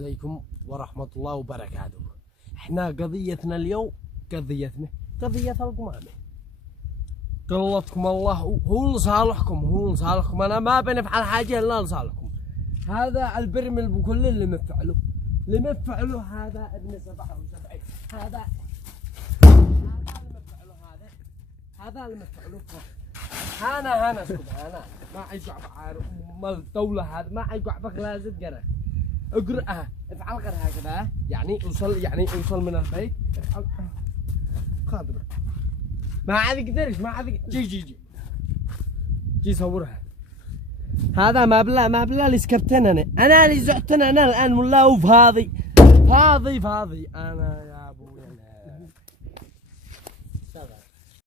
عليكم ورحمة الله وبركاته. احنا قضيتنا اليوم قضية القمامة. قلتكم الله هو لصالحكم، انا ما بنفعل حاجة الا لصالحكم. هذا البرميل بكل اللي مفعله هذا ابن 77. هذا اللي مفعله هانا سبحانه ما يقعد عارف ما الدولة هذا ما يقعد بغلازة قرأ اقرأها افعل غير هكذا يعني اوصل من البيت افعل قادر ما عاد قدرش ما عاد جي صورها. هذا ما بلا اللي سكرتنا انا اللي زعتنا انا الان ولا فاضي انا يا